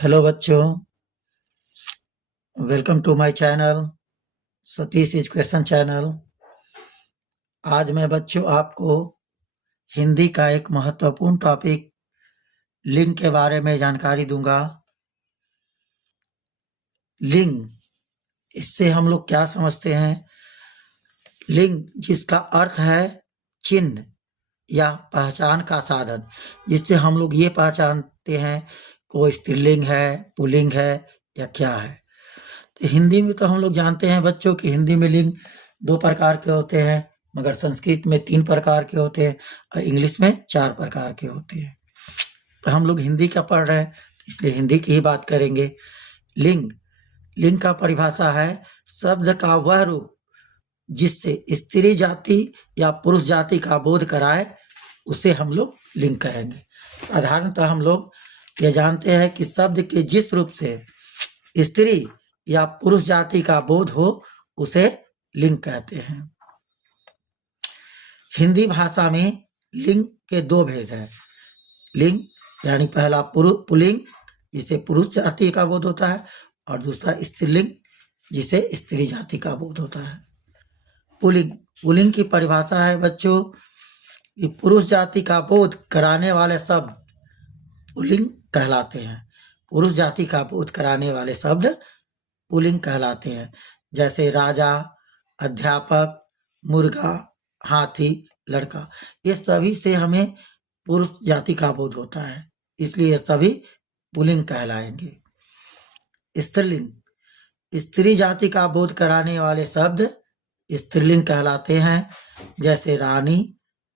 Hello बच्चों, welcome to my channel Satish education channel. आज मैं बच्चों आपको हिंदी का एक महत्वपूर्ण टॉपिक लिंग के बारे में जानकारी दूंगा। लिंग, इससे हम लोग क्या समझते हैं? लिंग जिसका अर्थ है चिन्ह या पहचान का साधन, जिससे हम लोग ये पहचानते हैं कोई स्त्रीलिंग है, पुल्लिंग है या क्या है। तो हिंदी में तो हम लोग जानते हैं बच्चों कि हिंदी में लिंग 2 प्रकार के होते हैं, मगर संस्कृत में 3 प्रकार के होते हैं और इंग्लिश में 4 प्रकार के होते हैं। तो हम लोग हिंदी का पढ़ रहे हैं, इसलिए हिंदी की ही बात करेंगे। लिंग, लिंग का परिभाषा है शब्द का वह रूप जिससे स्त्री जाति या पुरुष जाति का बोध कराए, उसे हम लोग लिंग कहेंगे। साधारणतः हम लोग ये जानते हैं कि शब्द के जिस रूप से स्त्री या पुरुष जाति का बोध हो, उसे लिंग कहते हैं। हिंदी भाषा में लिंग के 2 भेद हैं। लिंग यानी पहला पुल्लिंग, जिसे पुरुष जाति का बोध होता है, और दूसरा स्त्रीलिंग, जिसे स्त्री जाति का बोध होता है। पुल्लिंग, पुल्लिंग की परिभाषा है बच्चों कि पुरुष जाति का बोध कराने वाले शब्द पुल्लिंग कहलाते हैं। पुरुष जाति का बोध कराने वाले शब्द पुल्लिंग कहलाते हैं, जैसे राजा, अध्यापक, मुर्गा, हाथी, लड़का। ये सभी से हमें पुरुष जाति का बोध होता है, इसलिए ये सभी पुल्लिंग कहलाएंगे। स्त्रीलिंग, स्त्री जाति का बोध कराने वाले शब्द स्त्रीलिंग कहलाते हैं, जैसे रानी,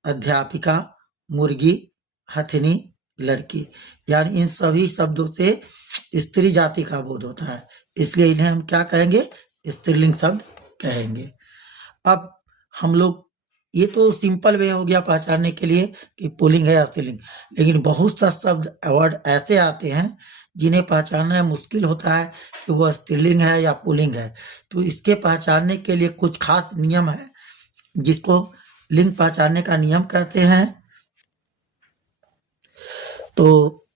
अध्यापिका, मुर्गी, हथिनी, लड़की। यानी इन सभी शब्दों से स्त्री जाति का बोध होता है, इसलिए इन्हें हम क्या कहेंगे? स्त्रीलिंग शब्द कहेंगे। अब हम लोग, ये तो सिंपल वे हो गया पहचानने के लिए कि पुल्लिंग है या स्त्रीलिंग, लेकिन बहुत सा शब्द वर्ड ऐसे आते हैं जिन्हें पहचानना मुश्किल होता है कि वह स्त्रीलिंग है या पुल्लिंग है। तो इसके पहचानने के लिए कुछ खास नियम है, जिसको लिंग पहचानने का नियम कहते हैं। तो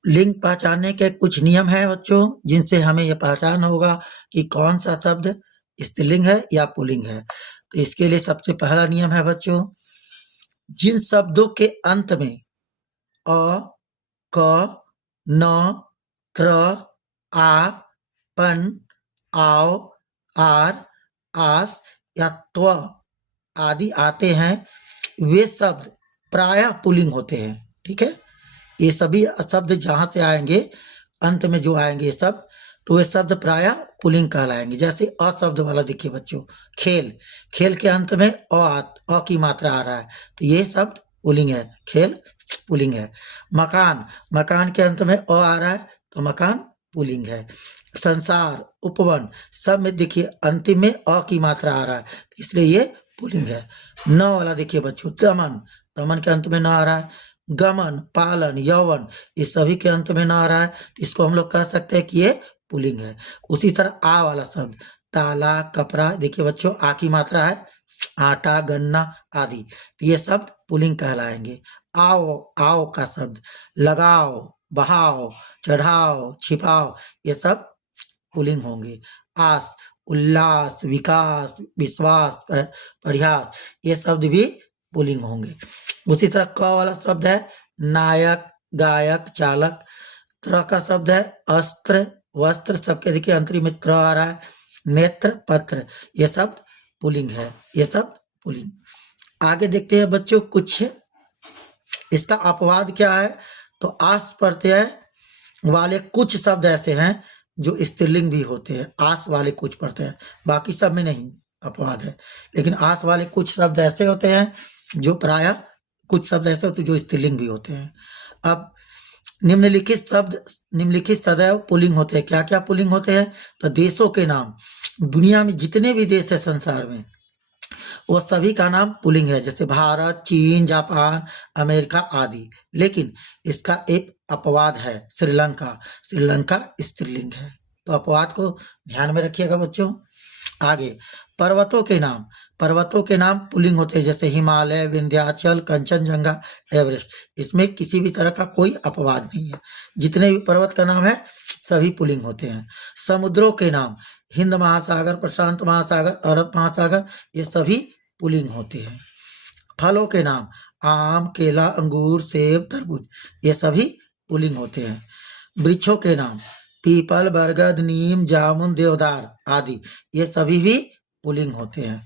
लिंग पहचानने के कुछ नियम हैं बच्चों, जिनसे हमें यह पहचान होगा कि कौन सा शब्द स्त्रीलिंग है या पुल्लिंग है। तो इसके लिए सबसे पहला नियम है बच्चों, जिन शब्दों के अंत में अ, क, न, त्र, आ, पन, आओ, आर, आस या त्व आदि आते हैं, वे शब्द प्रायः पुल्लिंग होते हैं। ठीक है, ये सभी शब्द जहां से आएंगे, अंत में जो आएंगे ये सब, तो वे शब्द प्रायः पुल्लिंग कहलाएंगे। जैसे अ शब्द वाला देखिए बच्चों, खेल, खेल के अंत में अ की मात्रा आ रहा है, तो ये शब्द पुल्लिंग है, खेल पुल्लिंग है। मकान, मकान के अंत में अ आ रहा है, तो मकान पुल्लिंग है। संसार, उपवन, सब में देखिए अंतिम में अ की मात्रा आ रहा है, इसलिए ये पुल्लिंग है। न वाला देखिए बच्चों, दमन, दमन के अंत में न आ रहा है। गमन, पालन, यौवन, इस सभी के अंत में न आ रहा है, तो इसको हम लोग कह सकते हैं कि ये पुल्लिंग है। उसी तरह आ वाला शब्द, ताला, कपड़ा, देखिए बच्चों आ की मात्रा है, आटा, गन्ना आदि, तो ये शब्द पुल्लिंग कहलाएंगे। आओ, आओ का शब्द, लगाओ, बहाओ, चढ़ाओ, छिपाओ, ये सब पुल्लिंग होंगे। आस, उल्लास, विकास, विश्वास, प्रयास, ये शब्द भी पुल्लिंग होंगे। उसी तरह क वाला शब्द है नायक, गायक, चालक। त्र का शब्द है अस्त्र, वस्त्र, सबके देखिए अंतरी में त्र आ रहा है। नेत्र, पत्र, ये सब पुल्लिंग है, ये सब पुल्लिंग। आगे देखते हैं बच्चों, कुछ इसका अपवाद क्या है। तो आस प्रत्यय वाले कुछ शब्द ऐसे हैं जो स्त्रीलिंग भी होते हैं, आस वाले कुछ प्रत्यय, बाकी सब में नहीं अपवाद है, लेकिन आस वाले कुछ शब्द ऐसे होते हैं जो प्रायः, कुछ शब्द ऐसे होते हैं जो स्त्रीलिंग भी होते हैं। अब निम्नलिखित शब्द, निम्नलिखित सदैव पुल्लिंग होते हैं। क्या क्या पुल्लिंग होते हैं? तो देशों के नाम, दुनिया में जितने भी देश है संसार में, वो सभी का नाम पुल्लिंग है, जैसे भारत, चीन, जापान, अमेरिका आदि। लेकिन इसका एक अपवाद है, श्रीलंका, श्रीलंका स्त्रीलिंग है। तो अपवाद को ध्यान में रखिएगा बच्चों। आगे पर्वतों के नाम, पर्वतों के नाम पुल्लिंग होते हैं, जैसे हिमालय, विंध्याचल, कंचनजंगा, एवरेस्ट। इसमें किसी भी तरह का कोई अपवाद नहीं है। जितने भी पर्वत का नाम है सभी पुल्लिंग होते हैं। समुद्रों के नाम हिंद महासागर, प्रशांत महासागर, अरब महासागर, ये सभी पुल्लिंग होते हैं। फलों के नाम आम, केला, अंगूर, सेब, तरबूज, ये सभी पुल्लिंग होते हैं। वृक्षों के नाम पीपल, बरगद, नीम, जामुन, देवदार आदि, ये सभी भी पुल्लिंग होते हैं।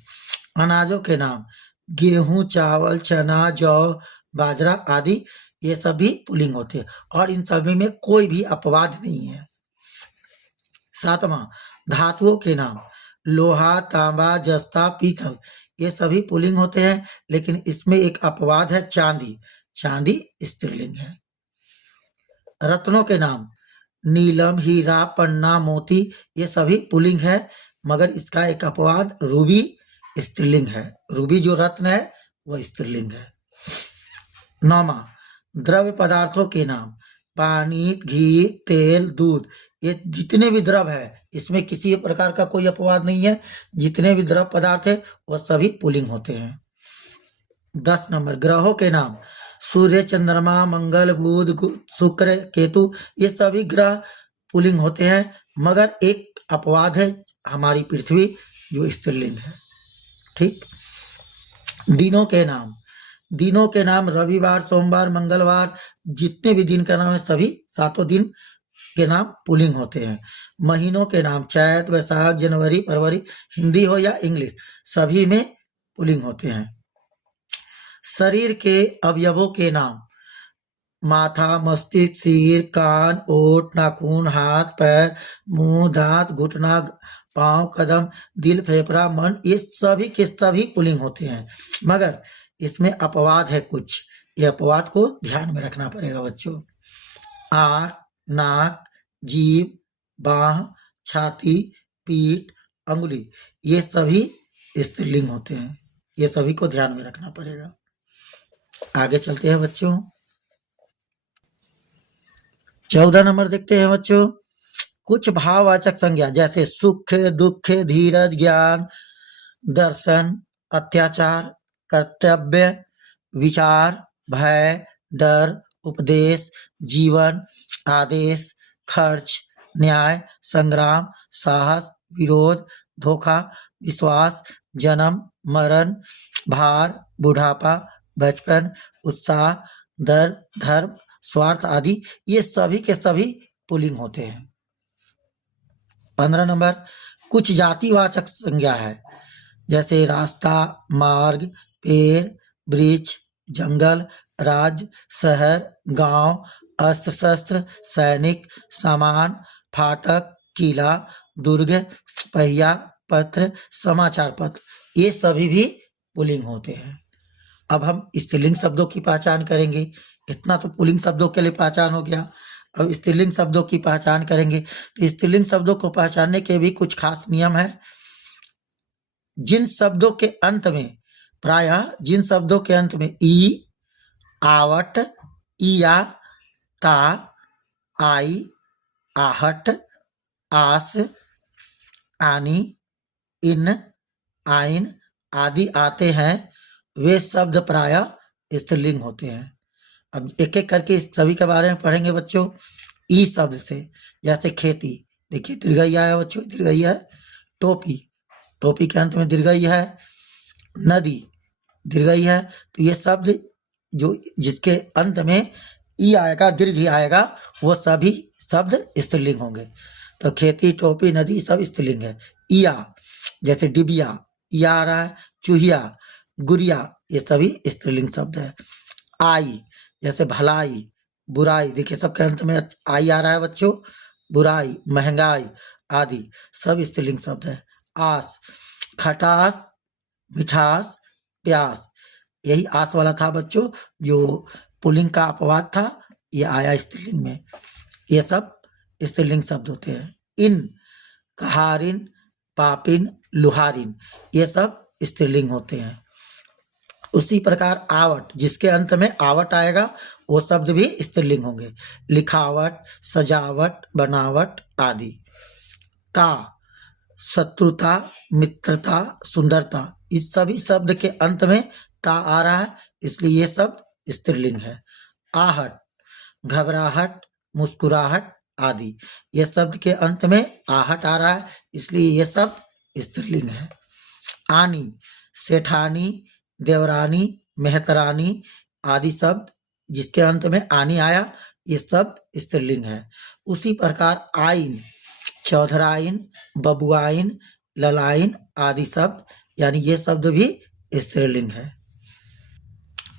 अनाजों के नाम गेहूं, चावल, चना, जौ, बाजरा आदि, ये सभी पुल्लिंग होते हैं और इन सभी में कोई भी अपवाद नहीं है। 7वां, धातुओं के नाम लोहा, तांबा, जस्ता, पीतल, ये सभी पुल्लिंग होते हैं, लेकिन इसमें एक अपवाद है चांदी। चांदी स्त्रीलिंग है। रत्नों के नाम नीलम, हीरा, पन्ना, मोती, ये सभी पुल्लिंग है, मगर इसका एक अपवाद रूबी स्त्रीलिंग है। रूबी जो रत्न है वह स्त्रीलिंग है। 9वां, द्रव्य पदार्थों के नाम पानी, घी, तेल, दूध, ये जितने भी द्रव है इसमें किसी प्रकार का कोई अपवाद नहीं है। जितने भी द्रव पदार्थ है वह सभी पुल्लिंग होते हैं। 10 नंबर, ग्रहों के नाम सूर्य, चंद्रमा, मंगल, बुध, शुक्र, केतु, ये सभी ग्रह पुल्लिंग होते हैं, मगर एक अपवाद है हमारी पृथ्वी जो स्त्रीलिंग है। ठीक। दिनों के नाम, दिनों के नाम रविवार, सोमवार, मंगलवार, जितने भी दिन का नाम है सभी 7 दिन के नाम पुल्लिंग होते हैं। महीनों के नाम चैत, वैशाख, जनवरी, फरवरी, हिंदी हो या इंग्लिश, सभी में पुल्लिंग होते हैं। शरीर के अवयवों के नाम माथा, मस्तिष्क, सिर, कान, ओठ, नाखून, हाथ, पैर, मुंह, दांत, घुटना, पांव, कदम, दिल, फेफड़ा, मन, ये सभी के सभी पुल्लिंग होते हैं, मगर इसमें अपवाद है कुछ। ये अपवाद को ध्यान में रखना पड़ेगा बच्चों। आँख, नाक, जीभ, बाह, छाती, पीठ, अंगुली, ये सभी स्त्रीलिंग होते हैं। ये सभी को ध्यान में रखना पड़ेगा। आगे चलते हैं बच्चों। 14 नंबर देखते हैं बच्चों। कुछ भाववाचक संज्ञा जैसे सुख, दुख, धीरज, ज्ञान, दर्शन, अत्याचार, कर्तव्य, विचार, भय, डर, उपदेश, जीवन, आदेश, खर्च, न्याय, संग्राम, साहस, विरोध, धोखा, विश्वास, जन्म, मरण, भार, बुढ़ापा, बचपन, उत्साह, दर्द, धर्म, स्वार्थ आदि, ये सभी के सभी पुल्लिंग होते हैं। 15 नंबर, कुछ जातिवाचक संज्ञा है जैसे रास्ता, मार्ग, पेड़, वृक्ष, जंगल, राज्य, शहर, गांव, अस्त्र शस्त्र, सैनिक, सामान, फाटक, किला, दुर्ग, पहिया, पत्र, समाचार पत्र, ये सभी भी पुल्लिंग होते हैं। अब हम स्त्रीलिंग शब्दों की पहचान करेंगे। इतना तो पुल्लिंग शब्दों के लिए पहचान हो गया। अब स्त्रीलिंग शब्दों की पहचान करेंगे। तो स्त्रीलिंग शब्दों को पहचानने के भी कुछ खास नियम है। जिन शब्दों के अंत में प्रायः जिन शब्दों के अंत में ई, आवट, इया, ता, आई, आहट, आस, आनी, इन, आइन आदि आते हैं, वे शब्द प्रायः स्त्रीलिंग होते हैं। अब एक एक करके इस सभी के बारे में पढ़ेंगे बच्चों। ई शब्द से जैसे खेती, देखिए दीर्घई है बच्चों, दीर्घई है। टोपी, टोपी के अंत में दीर्घई है। नदी, दीर्घई है। तो ये शब्द जो जिसके अंत में ई आएगा, दीर्घ ई आएगा, वो सभी शब्द स्त्रीलिंग होंगे। तो खेती, टोपी, नदी सब स्त्रीलिंग है। इया जैसे डिबिया, इया आ रहा है। चूहिया, गुड़िया, ये सभी स्त्रीलिंग शब्द है। आई जैसे भलाई, बुराई, देखिए सबके अंत में आई आ रहा है बच्चों। बुराई, महंगाई आदि सब स्त्रीलिंग शब्द है। आस, खटास, मिठास, प्यास, यही आस वाला था बच्चों जो पुल्लिंग का अपवाद था, ये आया स्त्रीलिंग में। ये सब स्त्रीलिंग शब्द होते हैं। इन, कहारिन, पापिन, लुहारिन, ये सब स्त्रीलिंग होते हैं। उसी प्रकार आवट, जिसके अंत में आवट आएगा वो शब्द भी स्त्रीलिंग होंगे। लिखावट, सजावट, बनावट आदि। ता, शत्रुता, मित्रता, सुंदरता, इस सभी शब्द के अंत में ता आ रहा है, इसलिए ये शब्द स्त्रीलिंग है। आहट, घबराहट, मुस्कुराहट आदि, ये शब्द के अंत में आहट आ रहा है, इसलिए ये शब्द स्त्रीलिंग है। आनी, सेठानी, देवरानी, मेहतरानी आदि शब्द जिसके अंत में आनी आया, ये शब्द स्त्रीलिंग है। उसी प्रकार आइन, चौधराइन, बबुआइन, ललाइन आदि शब्द यानी ये शब्द भी स्त्रीलिंग है।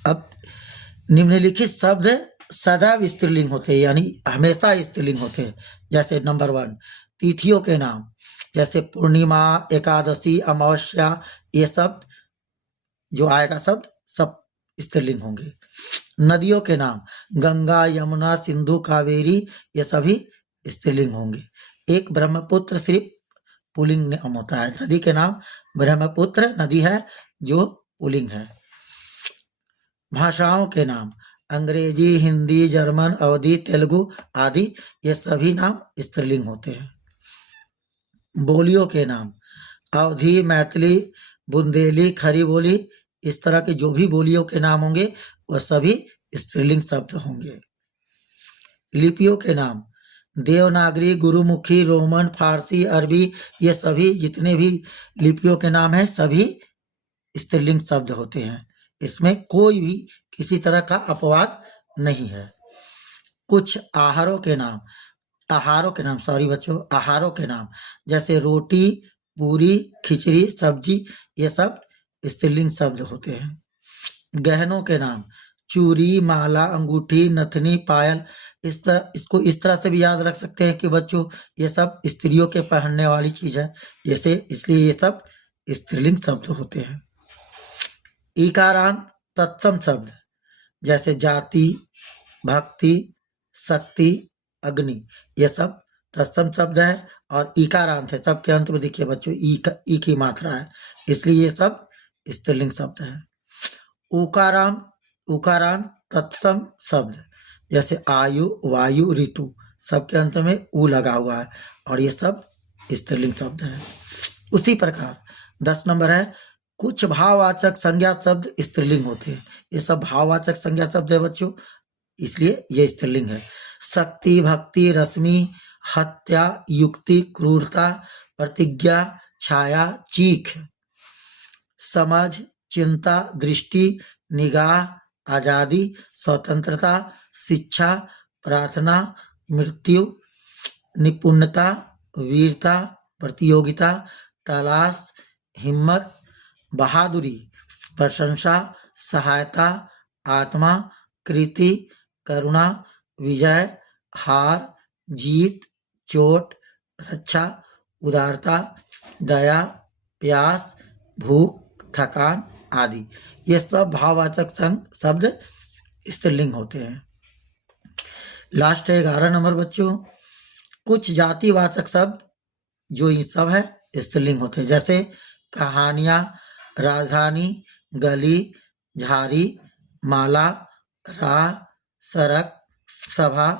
अब निम्नलिखित शब्द सदैव स्त्रीलिंग होते हैं, यानी हमेशा स्त्रीलिंग होते हैं। जैसे नंबर 1 तिथियों के नाम, जैसे पूर्णिमा, एकादशी, अमावस्या, ये सब जो आएगा शब्द सब स्त्रीलिंग होंगे। नदियों के नाम, गंगा, यमुना, सिंधु, कावेरी, ये सभी स्त्रीलिंग होंगे। एक ब्रह्मपुत्र सिर्फ पुल्लिंग नाम होता है। नदी के नाम ब्रह्मपुत्र नदी है जो पुल्लिंग है। भाषाओं के नाम, अंग्रेजी, हिंदी, जर्मन, अवधी, तेलुगु आदि, ये सभी नाम स्त्रीलिंग होते हैं। बोलियों के नाम, अवधी, मैथिली, बुंदेली, खड़ी बोली, इस तरह के जो भी बोलियों के नाम होंगे वह सभी स्त्रीलिंग शब्द होंगे। लिपियों के नाम, देवनागरी, गुरुमुखी, रोमन, फारसी, अरबी, ये सभी जितने भी लिपियों के नाम हैं सभी स्त्रीलिंग शब्द होते हैं। इसमें कोई भी किसी तरह का अपवाद नहीं है। कुछ आहारों के नाम, आहारों के नाम, जैसे रोटी, पूरी, खिचड़ी, सब्जी, ये सब स्त्रीलिंग शब्द होते हैं। गहनों के नाम, चूड़ी, माला, अंगूठी, नथनी, पायल, इसको इस तरह से भी याद रख सकते हैं कि बच्चों ये सब स्त्रियों के पहनने वाली चीज है, इसलिए ये सब स्त्रीलिंग शब्द होते हैं। इकारांत तत्सम शब्द, जैसे जाति, भक्ति, शक्ति, अग्नि, ये सब तत्सम शब्द है और इकारांत है। सबके अंत में देखिए बच्चों ई की मात्रा है, इसलिए ये सब स्त्रीलिंग शब्द है। उकारांत तत्सम शब्द, जैसे आयु, वायु, ऋतु, सबके अंत में ऊ लगा हुआ है और ये सब स्त्रीलिंग शब्द है। उसी प्रकार 10 नंबर है, कुछ भाववाचक संज्ञा शब्द स्त्रीलिंग होते हैं। ये सब भाववाचक संज्ञा शब्द है बच्चों, इसलिए ये स्त्रीलिंग है। शक्ति, भक्ति, रश्मि, हत्या, युक्ति, क्रूरता, प्रतिज्ञा, छाया, चीख, समझ, चिंता, दृष्टि, निगाह, आजादी, स्वतंत्रता, शिक्षा, प्रार्थना, मृत्यु, निपुणता, वीरता, प्रतियोगिता, तलाश, हिम्मत, बहादुरी, प्रशंसा, सहायता, आत्मा, कृति, करुणा, विजय, हार, जीत, चोट, रक्षा, उदारता, दया, प्यास, भूख, थकान आदि, ये सब भाववाचक शब्द स्त्रीलिंग होते हैं। लास्ट है 11 नंबर बच्चों, कुछ जातिवाचक शब्द जो ये सब है स्त्रीलिंग होते हैं। जैसे कहानियां, राजधानी, गली, झाड़ी, माला, राह, सड़क, सभा,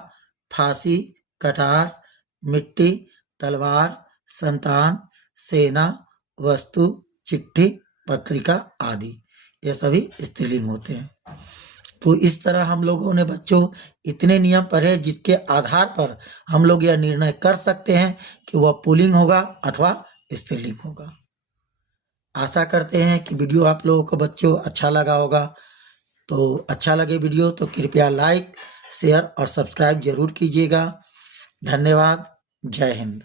फांसी, कटार, मिट्टी, तलवार, संतान, सेना, वस्तु, चिट्ठी, पत्रिका आदि, ये सभी स्त्रीलिंग होते हैं। तो इस तरह हम लोगों ने बच्चों इतने नियम पढ़े जिसके आधार पर हम लोग यह निर्णय कर सकते हैं कि वह पुल्लिंग होगा अथवा स्त्रीलिंग होगा। आशा करते हैं कि वीडियो आप लोगों को बच्चों अच्छा लगा होगा। तो अच्छा लगे वीडियो तो कृपया लाइक, शेयर और सब्सक्राइब जरूर कीजिएगा। धन्यवाद। जय हिंद।